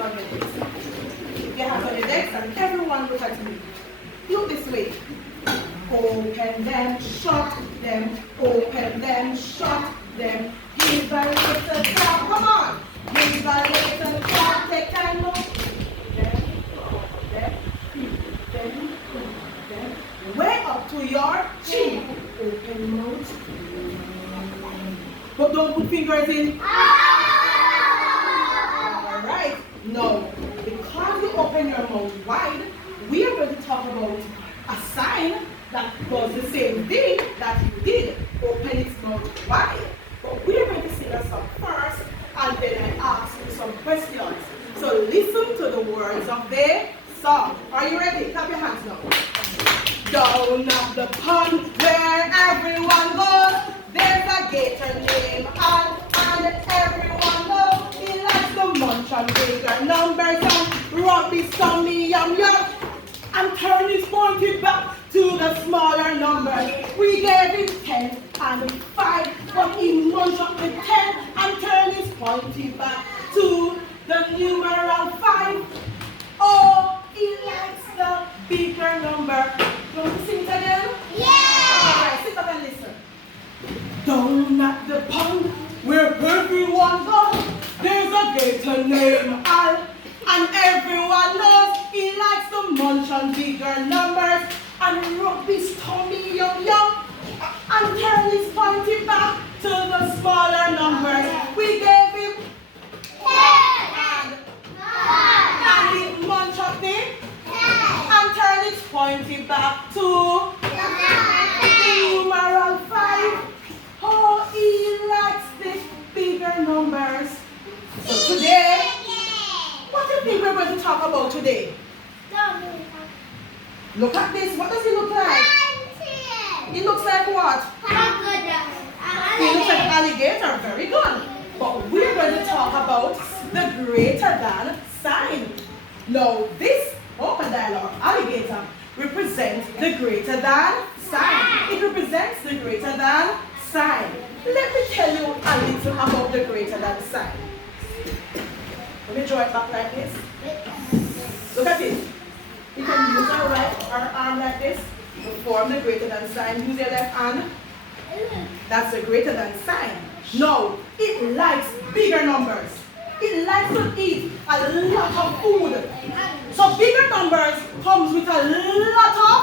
on your decks. Keep your hands on your decks and everyone look at me. Look this way. Open them, shut them, open them, shut them. Give a little clap, come on. Give a little clap, take time, look. Then, way up to your chin. Open mouth. But don't put fingers in. Alright, now, because you open your mouth wide, we are going to talk about a sign that does the same thing that you did. Open its mouth wide. But we are going to sing a song first, and then I ask you some questions. So listen to the words of the song. Are you ready? Clap your hands now. Down at the pond where everyone goes, there's a gator named Al, and everyone knows he likes to munch on bigger numbers and rub his tummy yum yum and turn his pointy back to the smaller numbers. We gave him 10 and 5, but he munched up the 10 and turned his pointy back to the numeral 5. Oh, he likes the bigger number. You want to sing it again? Yeah! Alright, sit up and listen. Down at the pond where everyone goes, there's a gator named Al, and everyone knows he likes to munch on bigger numbers and rub his tummy yum yum and turn his pointy back to the smaller numbers. We gave him 10 and he munch up the and turn its pointy back to the numeral 5. Oh, he likes the bigger numbers. So today, what do you think we're going to talk about today? Look at this. What does he look like? He looks like what? He looks like an alligator. Very good. But we're going to talk about the greater than sign. Now, this crocodile or alligator represents the greater than sign. It represents the greater than sign. Let me tell you a little about the greater than sign. Let me draw it back like this. Look at it. You can use our arm like this to form the greater than sign. Use your left hand. That's the greater than sign. Now, it likes bigger numbers. It likes to eat a lot of food. So bigger numbers comes with a lot of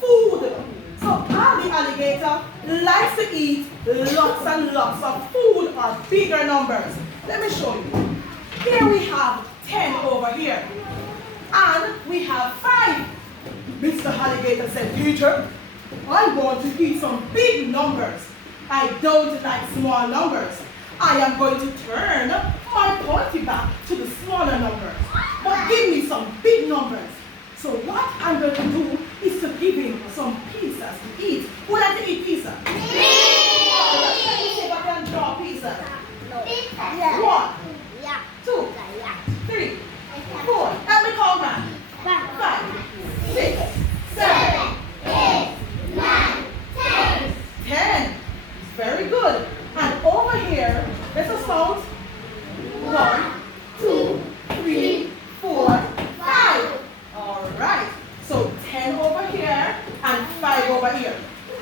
food. So the alligator likes to eat lots and lots of food or bigger numbers. Let me show you. Here we have 10 over here. And we have 5. Mr. Alligator said, Teacher, I want to eat some big numbers. I don't like small numbers. I am going to turn my pointy back to the smaller numbers. But give me some big numbers. So what I'm going to do is to give him some pizzas to eat. Who likes to eat pizza? Me! Let me see if I can draw pizza. 1, 2, 3, 4. Let me call that. 5, 6, 7, 8, 9, 10. 10. Very good. And over here, let's just count. 1, 2, 3, 4, 5. All right. So 10 over here and 5 over here.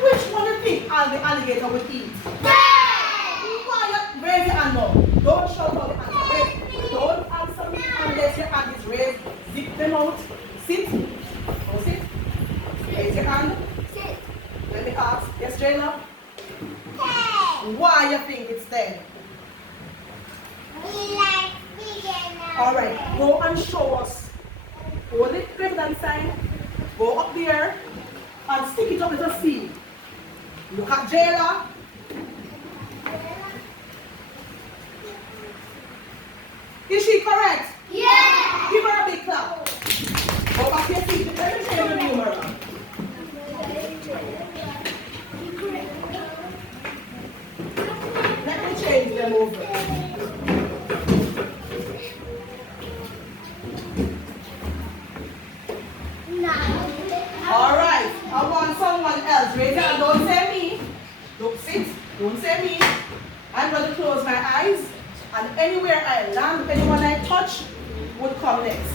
Which one do you think the alligator would eat? 10! Quiet. Raise your hand now. Don't shout out the answer. Don't answer me unless your hand is raised. Zip them out. Sit. Go sit. Raise your hand. Sit. Let me ask. Yes, Jayla? 10. Why you think it's 10? We like bigger now. All right. Go and show us. Hold it greater than sign. Go up there and stick it up with a C. Look at Jayla. Is she correct? Yeah! Give her a big clap. Go back to your seat. Let me change the numeral. Let me change them over. All right. I want someone else. Raise your hand. Don't say me. Don't sit. Don't say me. I'm going to close my eyes. And anywhere I land, anyone I touch, would come next.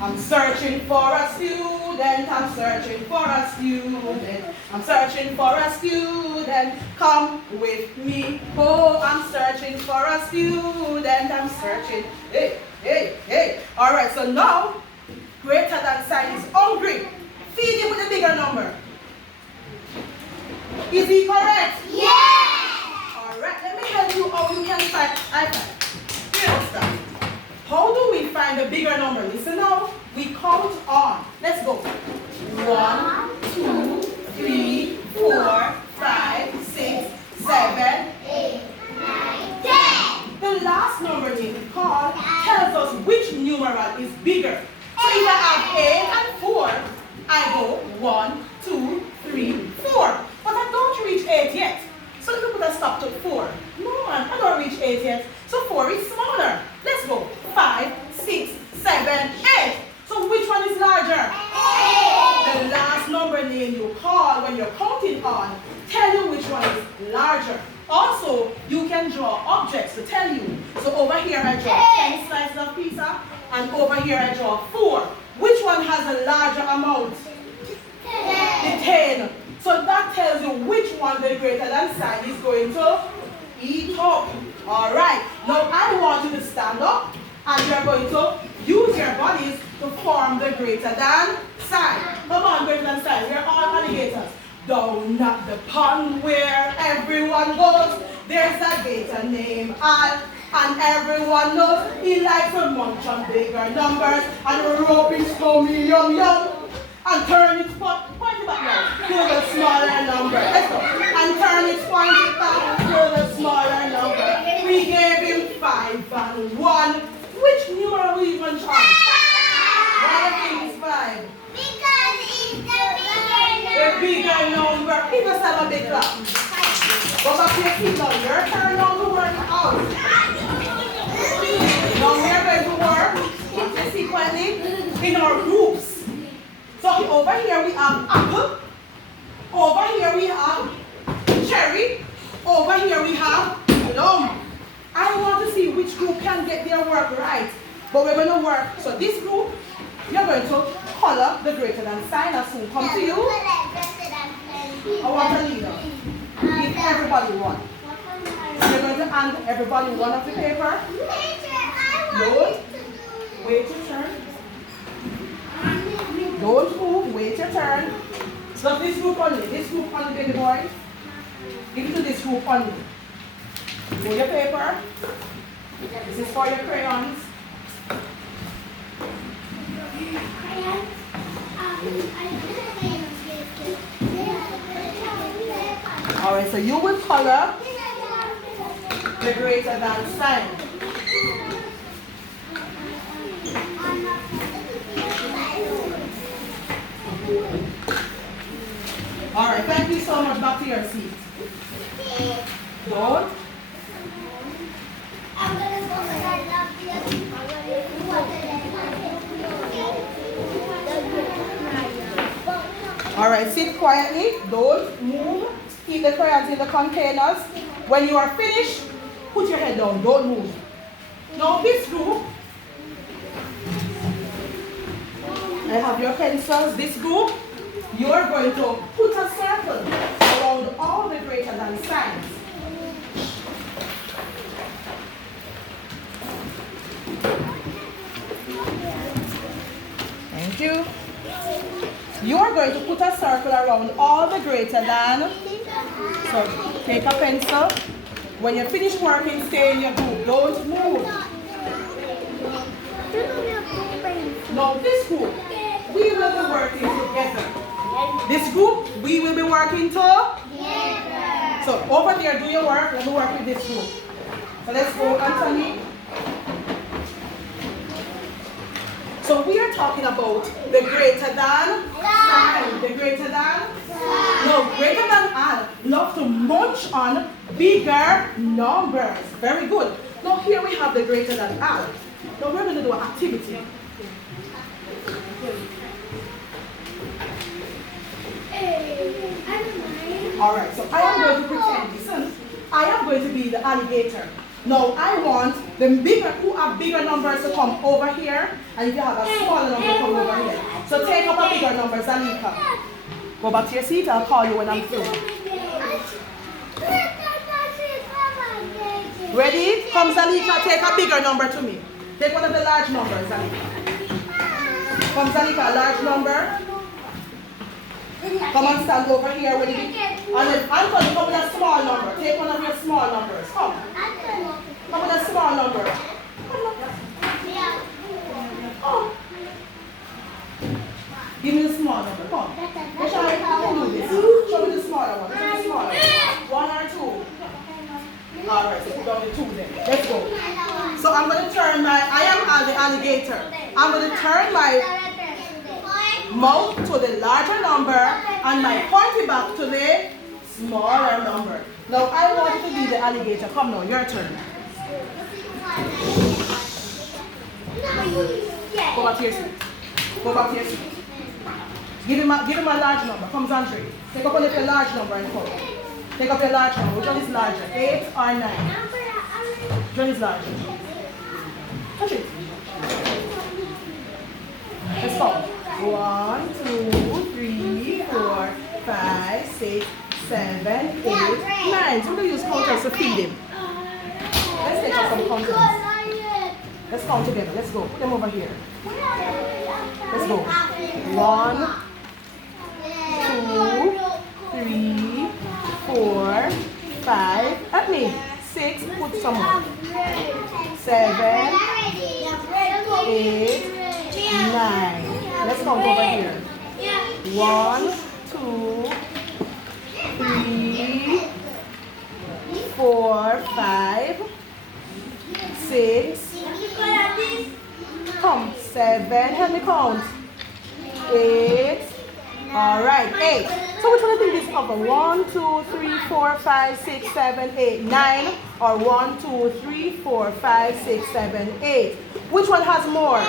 I'm searching for a student, I'm searching for a student, I'm searching for a student, come with me. Oh, I'm searching for a student, I'm searching. Hey, hey, hey. All right, so now, greater than sign is hungry. Feed him with a bigger number. Is he correct? Yes! All right, let me help you how you can find iPad. Here, let's start. How do we find a bigger number? Listen now. We count on. Let's go. 1, 2, 3, 4, 5, 6, 7, 8, 9, 10. The last number we call tells us which numeral is bigger. So if I have 8 and 4, I go 1, 2, 3, 4. But I don't reach 8 yet. So let me put a stop to 4. No, I don't reach 8 yet. So 4 is smaller. Let's go. 5, 6, 7, 8. So which one is larger? 8. The last number name you call when you're counting on tell you which one is larger. Also, you can draw objects to tell you. So over here I draw 10 slices of pizza, and over here I draw 4. Which one has a larger amount? 10. The 10. So that tells you which one the greater than sign is going to eat up. All right. Now I want you to stand up, and you're going to use your bodies to form the greater than sign. Come on, greater than sign. We're all alligators. Down at the pond where everyone goes, there's a gator named Al, and everyone knows he likes to munch on bigger numbers and rub his tummy yum yum and turn its point it back now to the smaller number. Let's go. And turn its point it back to the smaller number. We gave him 5 and 1. Which numeral will you munch on? Why do you think it's 5? Because it's the The bigger number. He just have a big clap. Go back to your seat now. Your turn now to work out. Now we are going to work sequentially in our groups. So over here we have apple. Over here we have cherry. Over here we have plum. I want to see which group can get their work right. But we're going to work. So this group, you're going to color the greater than sign as soon come to you. I want a leader. Give everybody one. You're going to hand everybody one of the paper. Don't wait your turn. Don't move, wait your turn. So this group only, baby boy. Give it to this group only. Hold your paper. This is for your crayons. Alright, so you will color the greater than sign. Alright, thank you so much. Back to your seat. Don't. Alright, sit quietly. Don't move. Keep the crayons in the containers. When you are finished, put your head down. Don't move. Now this group, I have your pencils. This group, you are going to put a circle around all the greater than signs. Thank you. You are going to put a circle around all the greater than. So take a pencil. When you finish working, stay in your group. Don't move. Now this group, we will be working together. This group, we will be working together. So over there, do your work. Let me work with this group. So let's go, Anthony. So we are talking about the greater than sign. The greater than? No, greater than and. Love to munch on bigger numbers. Very good. Now here we have the greater than and. Now we're going to do an activity. Alright, so I am going to pretend, listen, I am going to be the alligator. Now I want the bigger, who have bigger numbers to come over here, and if you have a smaller number, come over here. So take up a bigger number, Zalika. Go back to your seat, I'll call you when I'm through. Ready? Come Zalika, take a bigger number to me. Take one of the large numbers, Zalika. Come Zalika, a large number. Come and stand over here with it. And then Anthony, come with a small number. Take one of your small numbers. Come. Come with a small number. Come on. Oh. Give me the small number. Come. Let's try to do this. Show me the smaller one. Show me the smaller one. 1 or 2. Alright, so put down the 2 then. Let's go. So I'm going to turn my, I am the alligator. I'm going to turn my mouth to the larger number and my pointy back to the smaller number. Now I want you to be the alligator. Come now, your turn. Go back to your seat. Go back to your seat. Give him a large number. Come Andre. Take up your large number and come. Take up your large number. Which one is larger? 8 or 9? Which one is larger? Touch it. Let's go. 1, 2, 3, 4, 5, 6, 7, 8, 9. So we're going to use counters to feed him. Let's take out some counters. Let's count together. Let's go. Put them over here. Let's go. 1, 2, 3, 4, 5. At me. 6. Put some more. 7, 8, 9. Let's count over here. 1, 2, 3, 4, 5, 6. Come, 7. Help me count. 8. All right, 8. So which one do you think is upper? 1, 2, 3, 4, 5, 6, 7, 8, 9. Or 1, 2, 3, 4, 5, 6, 7, 8. Which one has more?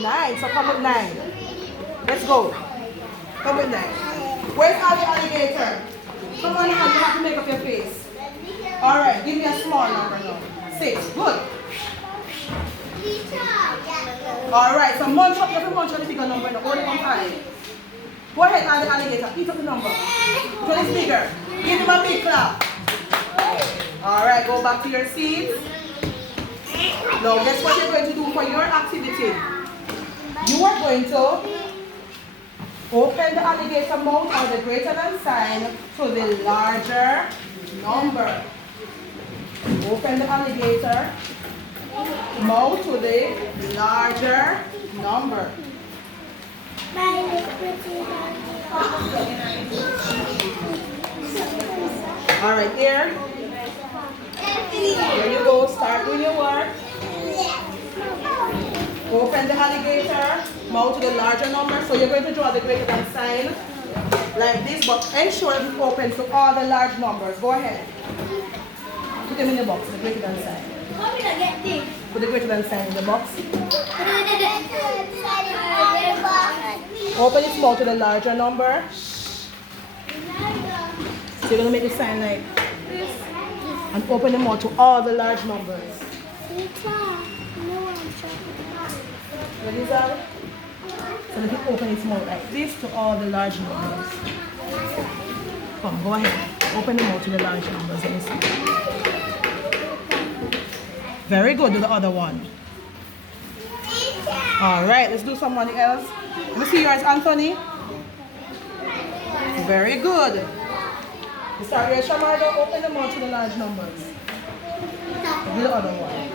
9. So come with 9. Let's go. Come with 9. Where's the alligator? Come on, you have to make up your face. All right, give me a small number now. 6. Good. All right, so munch up. You have to munch up the bigger number now. Only come 5. Go ahead, alligator. Eat up the number. Which one is bigger? Give him a big clap. All right, go back to your seats. Now, guess what you're going to do for your activity? You are going to open the alligator mouth or the greater than sign to the larger number. Open the alligator mouth to the larger number. All right, here. There you go. Start doing your work. Open the alligator mouth to the larger number. So you're going to draw the greater than sign like this, but ensure it opens to all the large numbers. Go ahead. Put them in the box, the greater than sign. Put the greater than sign in the box. Open its mouth to the larger number. So you're going to make the sign like this. And open the mouth to all the large numbers. Ready, Zal? So let it open its mouth like this to all the large numbers. Come, go ahead. Open the mouth to the large numbers. Let me see. Very good. Do the other one. All right, let's do somebody else. Let me see yours, Anthony. Very good. You start your Shamardo, open the mouth to the large numbers. Do the other one.